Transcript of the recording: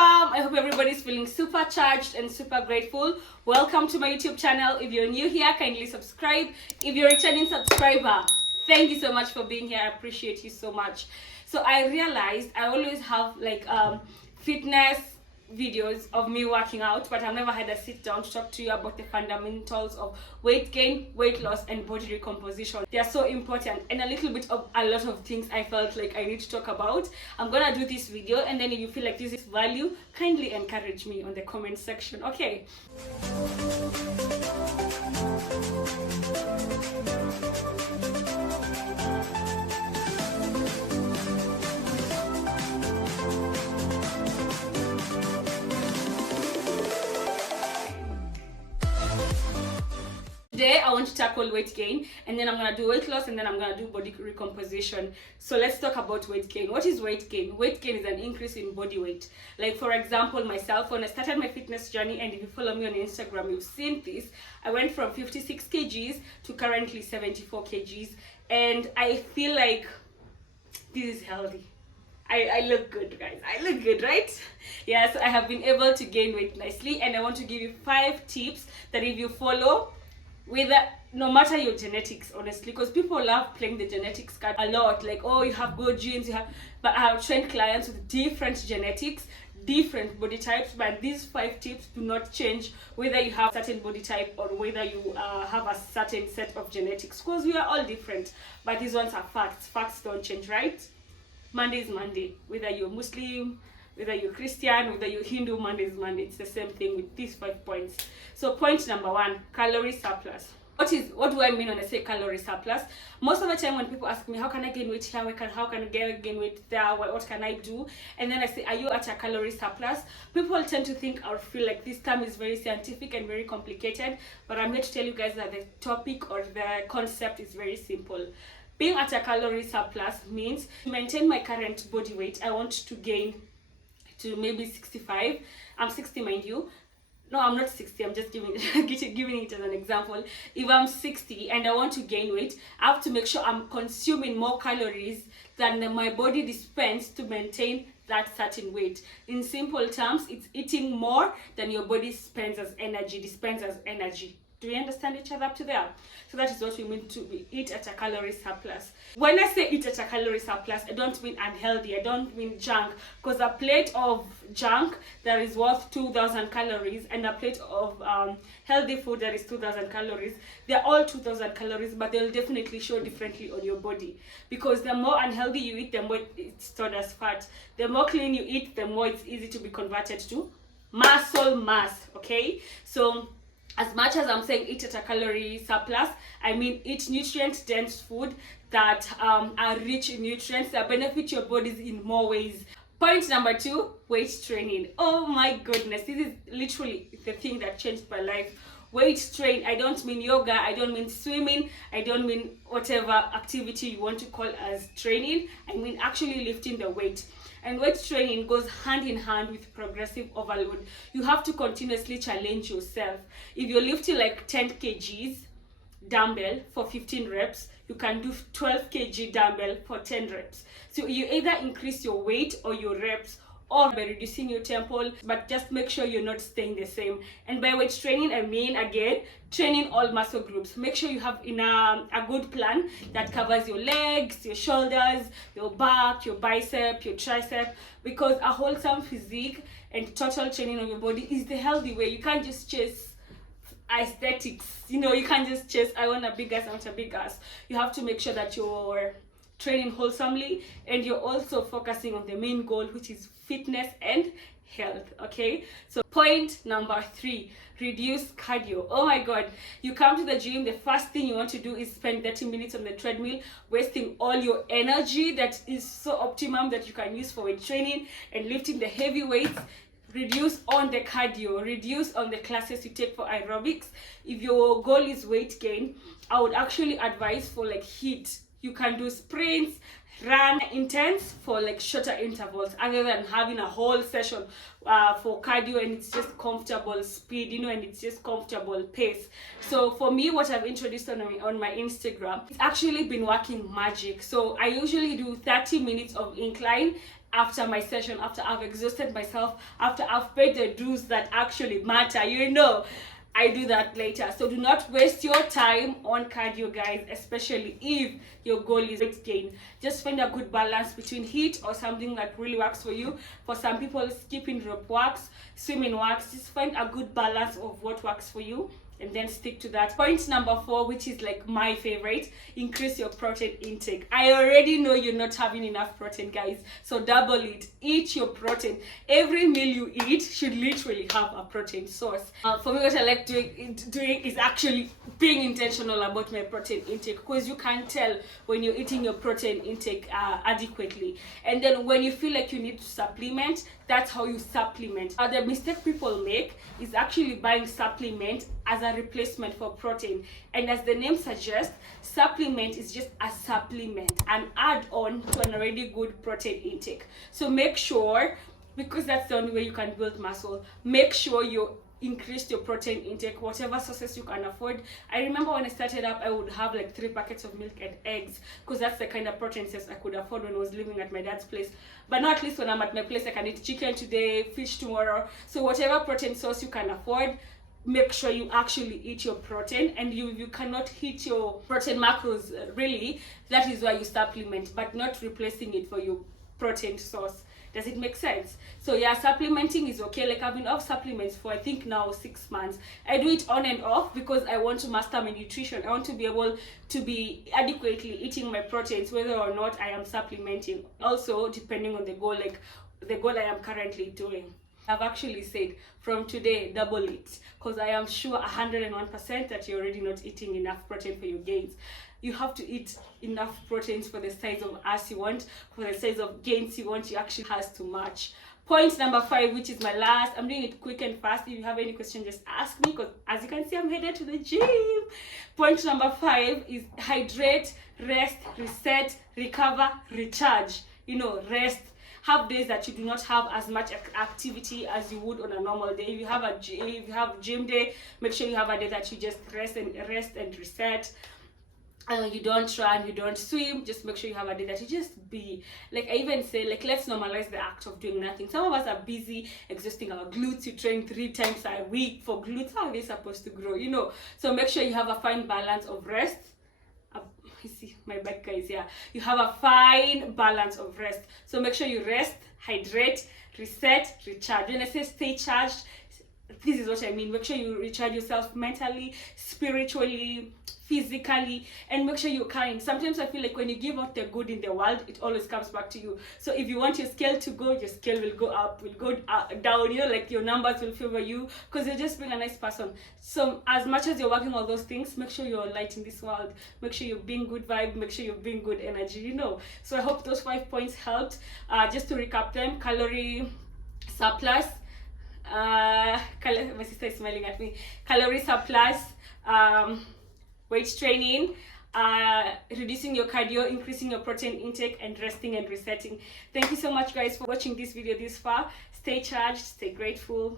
fam, I hope everybody's feeling super charged and super grateful. Welcome to my YouTube channel. If you're new here, kindly subscribe. If you're a returning subscriber, thank you so much for being here. I appreciate you so much. So I realized I always have like fitness videos of me working out, but I've never had a sit down to talk to you about the fundamentals of weight gain, weight loss, and body recomposition. They are so important, and a little bit of a lot of things I felt like I need to talk about. I'm gonna do this video, and then if you feel like this is value, kindly encourage me on the comment section. Okay. Today I want to tackle weight gain, and then I'm gonna do weight loss, and then I'm gonna do body recomposition. So let's talk about weight gain. What is weight gain? Weight gain is an increase in body weight. Like for example, myself, when I started my fitness journey, and if you follow me on Instagram, you've seen this, I went from 56 kgs to currently 74 kgs, and I feel like this is healthy. I look good, guys. I look good, right? Yes, I have been able to gain weight nicely, and I want to give you 5 tips that if you follow, no matter your genetics, honestly, because people love playing the genetics card a lot, like, oh, you have good genes, but I have trained clients with different genetics, different body types, but these 5 tips do not change whether you have a certain body type or whether you have a certain set of genetics, because we are all different. But these ones are facts don't change, right? Monday is Monday, whether you're Muslim, whether you're Christian, whether you're Hindu, Monday is Monday. It's the same thing with these 5 points. So point number 1, calorie surplus. What do I mean when I say calorie surplus? Most of the time when people ask me, how can I gain weight here? How can I gain weight there? What can I do? And then I say, are you at a calorie surplus? People tend to think or feel like this term is very scientific and very complicated, but I'm here to tell you guys that the topic or the concept is very simple. Being at a calorie surplus means to maintain my current body weight. I want to gain to maybe 65. I'm 60, mind you. No, I'm not 60. I'm just giving it as an example. If I'm 60 and I want to gain weight, I have to make sure I'm consuming more calories than my body dispenses to maintain that certain weight. In simple terms, it's eating more than your body dispenses as energy. Do we understand each other up to there? So that is what we mean to eat at a calorie surplus. When I say eat at a calorie surplus, I don't mean unhealthy. I don't mean junk. Because a plate of junk that is worth 2,000 calories and a plate of healthy food that is 2,000 calories, they're all 2,000 calories, but they'll definitely show differently on your body. Because the more unhealthy you eat, the more it's stored as fat. The more clean you eat, the more it's easy to be converted to muscle mass. Okay? So as much as I'm saying eat at a calorie surplus, I mean eat nutrient-dense food that are rich in nutrients that benefit your bodies in more ways. Point number 2, weight training. Oh my goodness, this is literally the thing that changed my life. Weight train, I don't mean yoga, I don't mean swimming, I don't mean whatever activity you want to call as training. I mean actually lifting the weight. And weight training goes hand in hand with progressive overload. You have to continuously challenge yourself. If you're lifting like 10 kgs dumbbell for 15 reps, you can do 12 kg dumbbell for 10 reps. So you either increase your weight or your reps, or by reducing your tempo, but just make sure you're not staying the same. And by weight training, I mean, again, training all muscle groups. Make sure you have a good plan that covers your legs, your shoulders, your back, your bicep, your tricep, because a wholesome physique and total training of your body is the healthy way. You can't just chase aesthetics. You can't just chase, I want a big ass, I want a big ass. You have to make sure that you're training wholesomely, and you're also focusing on the main goal, which is fitness and health. Okay, so point number 3, reduce cardio. Oh my god, you come to the gym, the first thing you want to do is spend 30 minutes on the treadmill, wasting all your energy that is so optimum that you can use for weight training and lifting the heavy weights. Reduce on the cardio, reduce on the classes you take for aerobics. If your goal is weight gain, I would actually advise for like HIIT. You can do sprints, run intense for like shorter intervals, other than having a whole session for cardio and it's just comfortable speed, and it's just comfortable pace. So for me, what I've introduced on my Instagram, it's actually been working magic. So I usually do 30 minutes of incline after my session, after I've exhausted myself, after I've paid the dues that actually matter, you know. I do that later. So do not waste your time on cardio, guys, especially if your goal is weight gain. Just find a good balance between HIIT or something that really works for you. For some people, skipping rope works, swimming works. Just find a good balance of what works for you and then stick to that. Point number 4, which is like my favorite, increase your protein intake. I already know you're not having enough protein, guys, so double it. Eat your protein. Every meal you eat should literally have a protein source. For me, what I like doing is actually being intentional about my protein intake, because you can tell when you're eating your protein intake adequately. And then when you feel like you need to supplement, that's how you supplement. The mistake people make is actually buying supplement as a replacement for protein. And as the name suggests, supplement is just a supplement, an add-on to an already good protein intake. So make sure, because that's the only way you can build muscle, make sure you increase your protein intake, whatever sources you can afford. I remember when I started up, I would have like 3 packets of milk and eggs, because that's the kind of protein source I could afford when I was living at my dad's place. But now at least when I'm at my place, I can eat chicken today, fish tomorrow. So whatever protein source you can afford, make sure you actually eat your protein. And you cannot hit your protein macros, really, that is why you supplement, but not replacing it for your protein source. Does it make sense? So yeah, supplementing is okay. Like I've been off supplements for I think now 6 months. I do it on and off because I want to master my nutrition. I want to be able to be adequately eating my proteins whether or not I am supplementing. Also depending on the goal, like the goal I am currently doing. I've actually said from today double it, because I am sure 101% that you're already not eating enough protein for your gains. You have to eat enough proteins for the size of ass you want, for the size of gains you want. You actually has to match. Point number 5, which is my last. I'm doing it quick and fast. If you have any question, just ask me, because as you can see, I'm headed to the gym. Point number 5 is hydrate, rest, reset, recover, recharge. You know, rest. Have days that you do not have as much activity as you would on a normal day. If you have gym day, make sure you have a day that you just rest and reset. You don't run, you don't swim, just make sure you have a day that you just be. Like I even say, like, let's normalize the act of doing nothing. Some of us are busy exhausting our glutes. You train 3 times a week for glutes. How are they supposed to grow, you know? So make sure you have a fine balance of rest. You see my back, guys. Yeah, you have a fine balance of rest. So make sure you rest, hydrate, reset, recharge. When I say stay charged, this is what I mean. Make sure you recharge yourself mentally, spiritually, physically, and make sure you're kind. Sometimes I feel like when you give out the good in the world, it always comes back to you. So if you want your scale to go, your scale will go up, will go down, you know, like your numbers will favor you, because you're just being a nice person. So as much as you're working all those things, make sure you're light in this world. Make sure you're being good vibe, make sure you're being good energy, you know. So I hope those 5 points helped. Just to recap them: calorie surplus, my sister is smiling at me. Calorie surplus, weight training, reducing your cardio, increasing your protein intake, and resting and resetting. Thank you so much, guys, for watching this video this far. Stay charged, stay grateful.